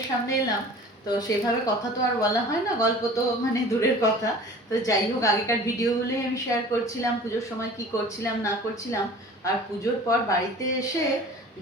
তোমাদের সামনে এলাম। তো সেভাবে কথা তো আর বলা হয় না, গল্প তো মানে দূরের কথা। তো যাই হোক, আগেকার ভিডিওগুলোই আমি শেয়ার করছিলাম, পুজোর সময় কি করছিলাম, না করছিলাম। আর পুজোর পর বাড়িতে এসে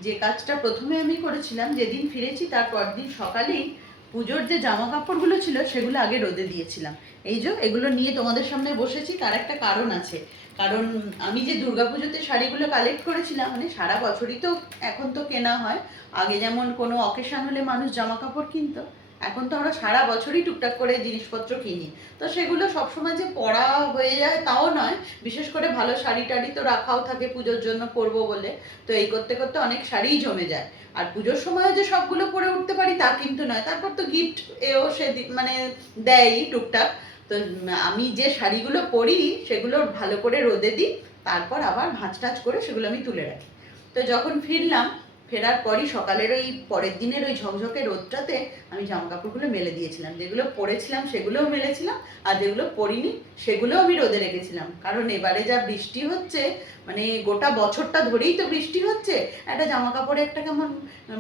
যে কাজটা প্রথমে আমি করেছিলাম, যেদিন ফিরেছি তারপর দিন সকালেই পুজোর যে জামা কাপড়গুলো ছিল, সেগুলো আগে রোদে দিয়েছিলাম। এই যে এগুলো নিয়ে তোমাদের সামনে বসেছি, তার একটা কারণ আছে। কারণ আমি যে দুর্গাপুজোতে শাড়িগুলো কালেক্ট করেছিলাম মানে সারা বছরই তো এখন তো কেনা হয়। আগে যেমন কোনো অকেশন হলে মানুষ জামা কাপড় কিনতো, এখন তো আমরা সারা বছরই টুকটাক করে জিনিসপত্র কিনি। তো সেগুলো সবসময় যে পরা হয়ে যায় তাও নয়, বিশেষ করে ভালো শাড়ি টাড়ি তো রাখাও থাকে পুজোর জন্য পরবো বলে। তো এই করতে করতে অনেক শাড়িই জমে যায়। আর পুজোর সময় যে সবগুলো পরে উঠতে পারি তা কিন্তু নয়। তারপর তো গিফট এও সে মানে দেয়ই টুকটাক। তো আমি যে শাড়িগুলো পরি সেগুলো ভালো করে রোদে দিই, তারপর আবার ভাঁজ টাজ করে সেগুলো আমি তুলে রাখি। তো যখন ফিরলাম ফেরার পরই সকালের ওই পরের দিনের ওই ঝকঝকে রোদটাতে আমি জামা কাপড়গুলো মেলে দিয়েছিলাম। যেগুলো পরেছিলাম সেগুলোও মেলেছিলাম, আর যেগুলো পরিনি সেগুলোও আমি রোদে রেখেছিলাম। কারণ এবারে যা বৃষ্টি হচ্ছে মানে গোটা বছরটা ধরেই তো বৃষ্টি হচ্ছে, একটা জামা কাপড়ে একটা কেমন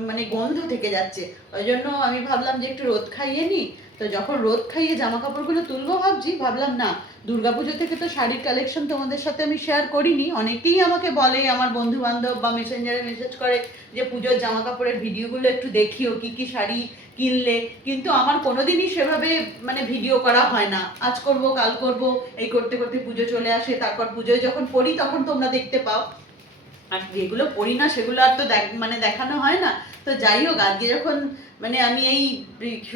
মানে গন্ধ থেকে যাচ্ছে। ওই জন্য আমি ভাবলাম যে একটু রোদ খাইয়ে নিই। তো যখন রোদ খাইয়ে জামা কাপড়গুলো তুলবো ভাবছি, ভাবলাম না দুর্গাপুজো থেকে তো শাড়ির কালেকশন তোমাদের সাথে আমি শেয়ার করিনি। অনেকেই আমাকে বলে, আমার বন্ধু বান্ধব বা মেসেঞ্জারে মেসেজ করে যে, পুজোর জামা কাপড়ের ভিডিওগুলো একটু দেখিও, কি কি শাড়ি কিনলে। কিন্তু আমার কোনোদিনই সেভাবে মানে ভিডিও করা হয় না। আজ করব, কাল করব, এই করতে করতে পুজো চলে আসে। তারপর পুজোয় যখন পড়ি, তখন তোমরা দেখতে পাও। আর যেগুলো পড়ি না, সেগুলো আর তো মানে দেখানো হয় না। তো যাই হোক, আজকে যখন মানে আমি এই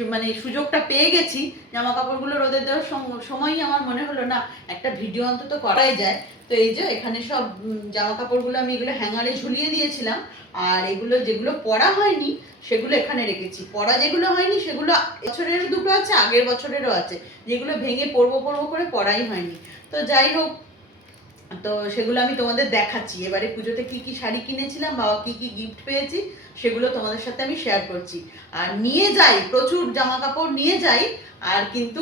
মানে সুযোগটা পেয়ে গেছি জামা কাপড়গুলো রোদে দেওয়ার সম- সময়ই আমার মনে হলো না, একটা ভিডিও অন্তত করাই যায়। তো এই যে এখানে সব জামা কাপড়গুলো আমি এগুলো হ্যাঙ্গারে ঝুলিয়ে দিয়েছিলাম, আর এগুলো যেগুলো পরা হয়নি, সেগুলো এখানে রেখেছি। পরা যেগুলো হয়নি, সেগুলো বছরের দুটো আছে, আগের বছরেরও আছে। যেগুলো ভেঙে পরবো পরবো করে পরাই হয়নি। তো যাই হোক তো সেগুলো আমি তোমাদের দেখাচ্ছি। এবারে পুজোতে কি কি শাড়ি কিনেছিলাম বা কি কি গিফট পেয়েছি, সেগুলো তোমাদের সাথে আমি শেয়ার করছি। আর নিয়ে যাই, প্রচুর জামা কাপড় নিয়ে যাই, আর কিন্তু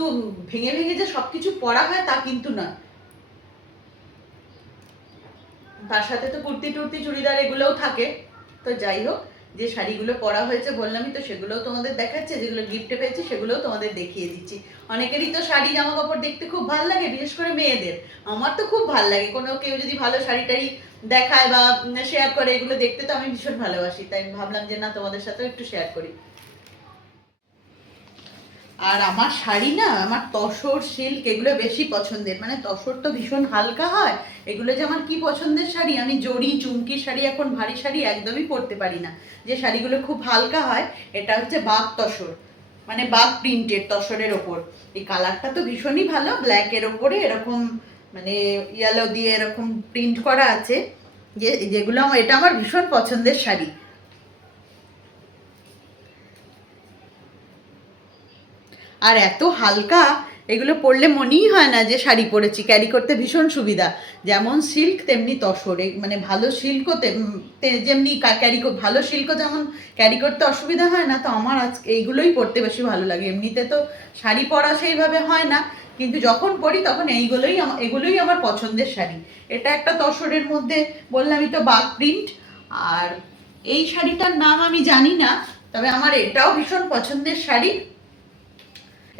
ভেঙে ভেঙে যে সবকিছু পরা হয় তা কিন্তু না তার সাথে তো কুর্তি টুর্তি, চুড়িদার এগুলোও থাকে। তো যাই হোক যে শাড়িগুলো পরা হয়েছে বললামই তো, সেগুলোও তোমাদের দেখাচ্ছে, যেগুলো গিফটে পেয়েছি সেগুলোও তোমাদের দেখিয়ে দিচ্ছি। অনেকেরই তো শাড়ি জামা কাপড় দেখতে খুব ভালো লাগে, বিশেষ করে মেয়েদের। আমার তো খুব ভালো লাগে, কোনো কেউ যদি ভালো শাড়ি টাড়ি দেখায় বা শেয়ার করে, এগুলো দেখতে তো আমি ভীষণ ভালোবাসি, তাই ভাবলাম যে না, তোমাদের সাথেও একটু শেয়ার করি। আর আমার শাড়ি না, আমার তসর, সিল্ক এগুলো বেশি পছন্দের। মানে তসর তো ভীষণ হালকা হয়, এগুলো যে আমার কি পছন্দের শাড়ি? আমি জড়ি চুমকি শাড়ি, এখন ভারী শাড়ি একদমই পরতে পারি না। যে শাড়িগুলো খুব হালকা হয়, এটা হচ্ছে বাঘ তসর। মানে বাঘ প্রিন্টের তসরের ওপর। এই কালারটা তো ভীষণই ভালো ব্ল্যাকের ওপরে এরকম মানে ইয়েলো দিয়ে এরকম প্রিন্ট করা আছে। যে, যেগুলো আমার, এটা আমার ভীষণ পছন্দের শাড়ি। আর এত হালকা, এগুলো পরলে মনেই হয় না যে শাড়ি পরেছি ক্যারি করতে ভীষণ সুবিধা। যেমন সিল্ক তেমনি তসর মানে ভালো সিল্কও যেমনি ক্যারি ভালো সিল্কও যেমন ক্যারি করতে অসুবিধা হয় না, তো আমার আজকে এইগুলোই পরতে বেশি ভালো লাগে। এমনিতে তো শাড়ি পরা সেইভাবে হয় না, কিন্তু যখন পরি তখন এইগুলোই এগুলোই আমার পছন্দের শাড়ি। এটা একটা তসরের মধ্যে বললামই তো বাঘ প্রিন্ট আর এই শাড়িটার নাম আমি জানি না, তবে আমার এটাও ভীষণ পছন্দের শাড়ি।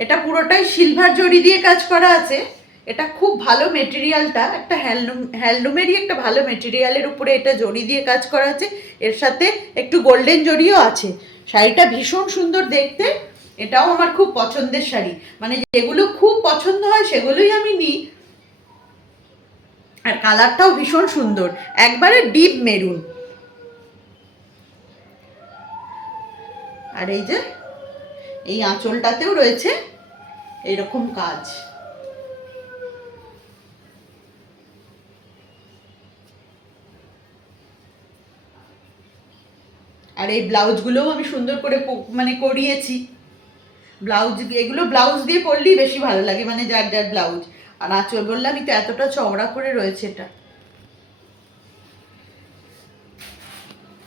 এটা পুরোটাই সিলভার জড়ি দিয়ে কাজ করা আছে। এটা খুব ভালো মেটেরিয়ালটা একটা হ্যান্ডলুম, হ্যান্ডলুমেরই একটা ভালো মেটেরিয়ালের উপরে এটা জড়ি দিয়ে কাজ করা আছে। এর সাথে একটু গোল্ডেন জড়িও আছে। শাড়িটা ভীষণ সুন্দর দেখতে, এটাও আমার খুব পছন্দের শাড়ি। মানে যেগুলো খুব পছন্দ হয় সেগুলোই আমি নিই। আর কালারটাও ভীষণ সুন্দর। একবারে ডিপ মেরুন আর এই যে, এই আঁচলটাতেও রয়েছে এরকম কাজ। আর এই ব্লাউজগুলোও আমি সুন্দর করে মানে করিয়েছি। ব্লাউজ এগুলো ব্লাউজ দিয়ে পরলেই বেশি ভালো লাগে মানে যার যার ব্লাউজ। আর আঁচল বললামই তো এতটা চওড়া করে রয়েছে এটা।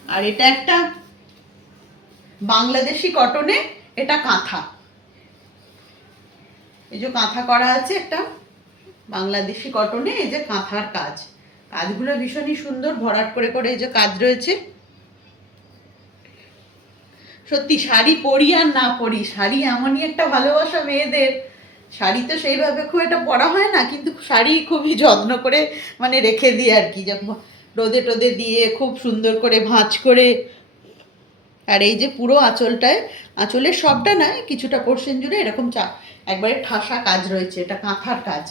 আর এটা একটা বাংলাদেশি কটনে, এটা কাঁথা। এই যে কাঁথা করা আছে একটা বাংলাদেশি কটনে এই যে কাঁথার কাজ। কাজগুলো ভীষণই সুন্দর, ভরাট করে করে এই যে কাজ রয়েছে। সত্যি, শাড়ি পরি আর না পরি, শাড়ি এমনই একটা ভালোবাসা মেয়েদের। শাড়ি তো সেইভাবে খুব একটা পরা হয় না, কিন্তু শাড়ি খুবই যত্ন করে মানে রেখে দিই আর কি যখন রোদে টোদে দিয়ে খুব সুন্দর করে ভাঁজ করে আর এই যে পুরো আঁচলটায়, আঁচলের সবটা নয়, কিছুটা পোর্শন জুড়ে এরকম চা, একবারে ঠাসা কাজ রয়েছে, এটা কাঁথার কাজ,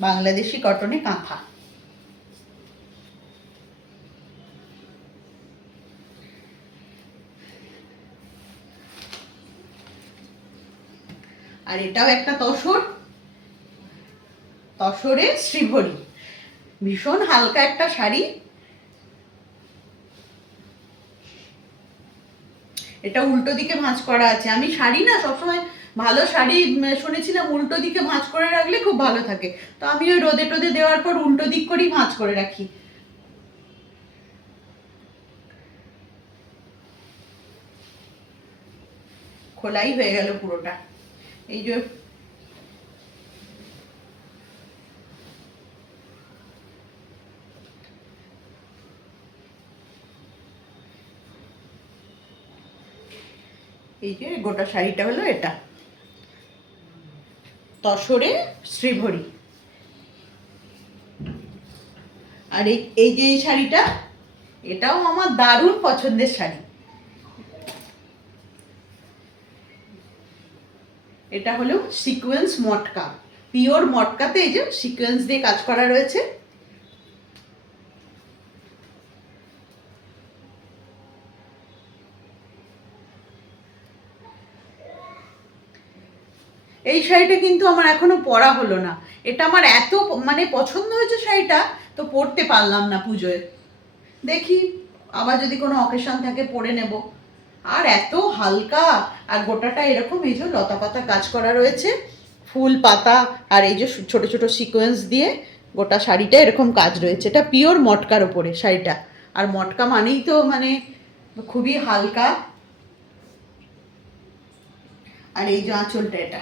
বাংলাদেশি কটনে কাঁথা। আর এটাও একটা তসর, তসরে শ্রীভরি ভীষণ হালকা একটা শাড়ি এটা উল্টো দিকে ভাঁজ করা আছে। আমি শাড়ি না, সবসময় ভালো শাড়ি শুনেছিলাম উল্টো দিকে ভাঁজ করে রাখলে খুব ভালো থাকে। তো আমি ওই রোদে টোদে দেওয়ার পর উল্টো দিক করেই ভাঁজ করে রাখি। খোলাই হয়ে গেল পুরোটা। এই যে এই যে গোটা শাড়িটা হলো এটা। তসরে শ্রীভরি। আর এই এই যে এই শাড়িটা, এটাও আমার দারুণ পছন্দের শাড়ি। এটা হলো সিকোয়েন্স মটকা, পিওর মটকাতে এই যে সিকোয়েন্স দিয়ে কাজ করা রয়েছে। এই শাড়িটা কিন্তু আমার এখনও পরা হলো না। এটা আমার এত মানে পছন্দ হয়েছে শাড়িটা, তো পরতে পারলাম না পুজোয়। দেখি, আবার যদি কোনো অকেশন থাকে পরে নেব। আর এত হালকা, আর গোটাটা এরকম, এই যে লতা পাতা কাজ করা রয়েছে, ফুল পাতা, আর এই যে ছোট ছোট সিকোয়েন্স দিয়ে গোটা শাড়িটা এরকম কাজ রয়েছে। এটা পিওর মটকার ওপরে শাড়িটা। আর মটকা মানেই তো মানে খুবই হালকা। আর এই যে আঁচলটা এটা।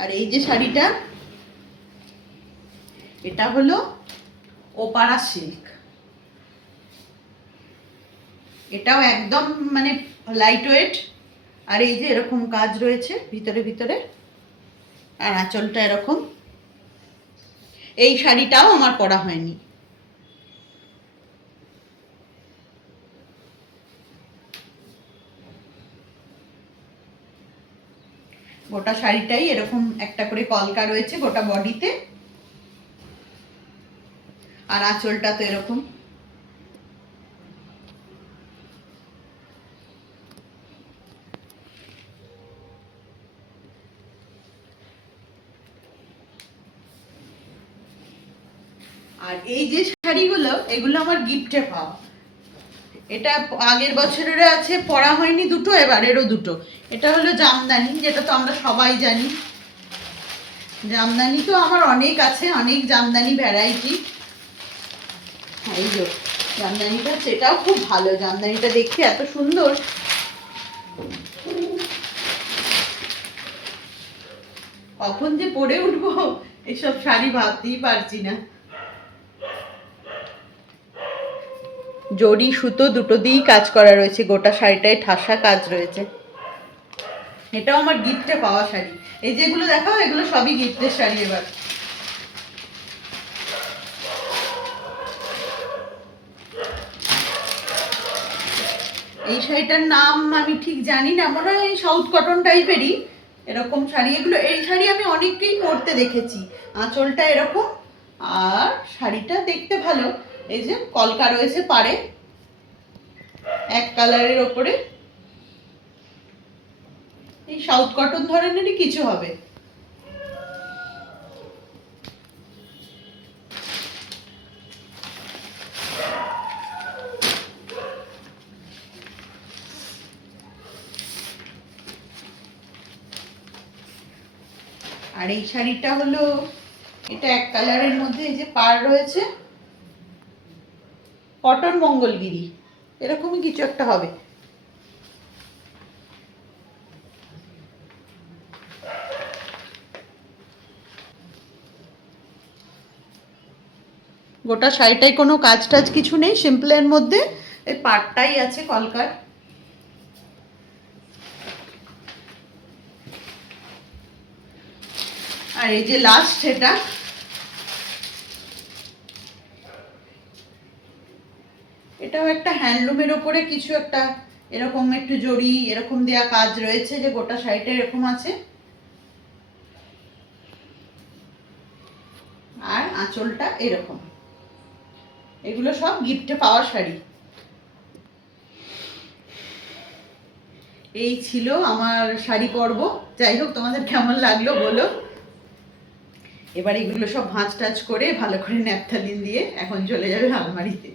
আর এই যে শাড়িটা, এটা হলো ওপারা সিল্ক। এটাও একদম মানে লাইট ওয়েট আর এই যে এরকম কাজ রয়েছে ভিতরে ভিতরে, আর আঁচলটা এরকম। এই শাড়িটাও আমার পরা হয়নি। গোটা শাড়িটাই এরকম একটা করে কলকা রয়েছে গোটা বডিতে। আর আঁচলটা তো এরকম। আর এই যে শাড়িগুলো, এগুলো আমার গিফটে পাওয়া এটা আগের বছরের আছে, পড়া হয়নি দুটো, এবারেরও দুটো। এটা হলো জামদানি, যেটা তো আমরা সবাই জানি। জামদানি তো আমার অনেক আছে, অনেক জামদানি ভ্যারাইটি এই যে, জামদানিটা, সেটাও খুব ভালো। জামদানিটা দেখতে এত সুন্দর। কখন যে পরে উঠবো, এসব শাড়ি ভাবতেই পারছি না। জড়ি, সুতো দুটো দিয়েই কাজ করা রয়েছে, গোটা শাড়িটায় ঠাসা কাজ রয়েছে। এটাও আমার গিফটে পাওয়া শাড়ি। এই যেগুলো দেখাও, এগুলো সবই গিফটের শাড়ি এবার। এই শাড়িটার নাম আমি ঠিক জানি না, মনে হয় সাউথ কটন টাইপেরই এরকম শাড়ি। এগুলো, এই শাড়ি আমি অনেককেই পরতে দেখেছি। আঁচলটা এরকম, আর শাড়িটা দেখতে ভালো। এই যে কলকা রয়েছে পাড়ে, এক কালারের ওপরে। এই সাউথ কটন ধরনেরই কিছু হবে। আর এই শাড়িটা হলো, এটা এক কালারের মধ্যে এই যে পার রয়েছে। কটন মঙ্গলগিরি, এরকমই কিছু একটা হবে। গোটা শাড়িটাই কোনো কাজ টাজ কিছু নেই সিম্পলের মধ্যে। এই পাটটাই আছে কলকার। আর এই যে লাস্ট সেটা এটাও একটা হ্যান্ডলুমের ওপরে কিছু একটা এরকম একটু জড়ি, এরকম দেয়া কাজ রয়েছে যে গোটা শাড়িটা এরকম আছে। আর আঁচলটা এরকম। এগুলো সব গিফটে পাওয়া শাড়ি। এই ছিল আমার শাড়ি পর্ব। যাই হোক, তোমাদের কেমন লাগল বলো? এবার এগুলো সব ভাঁজ টাজ করে ভালো করে ন্যাপথালিন দিয়ে এখন চলে যাবে আলমারিতে।